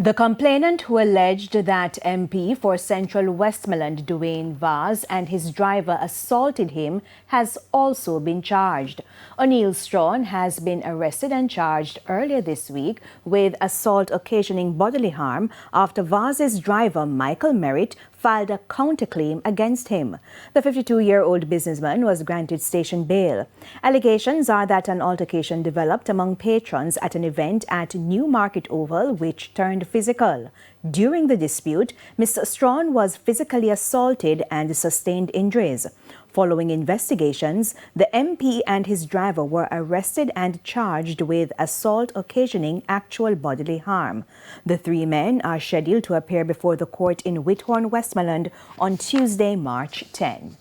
The complainant who alleged that MP for Central Westmoreland Dwayne Vaz and his driver assaulted him has also been charged. O'Neil Strawn has been arrested and charged earlier this week with assault occasioning bodily harm after Vaz's driver Michael Merritt filed a counterclaim against him. The 52-year-old businessman was granted station bail. Allegations are that an altercation developed among patrons at an event at Newmarket Oval which turned physical. During the dispute, Mr. Strawn was physically assaulted and sustained injuries. Following investigations, the MP and his driver were arrested and charged with assault occasioning actual bodily harm. The three men are scheduled to appear before the court in Whithorn, Westmoreland on Tuesday, March 10.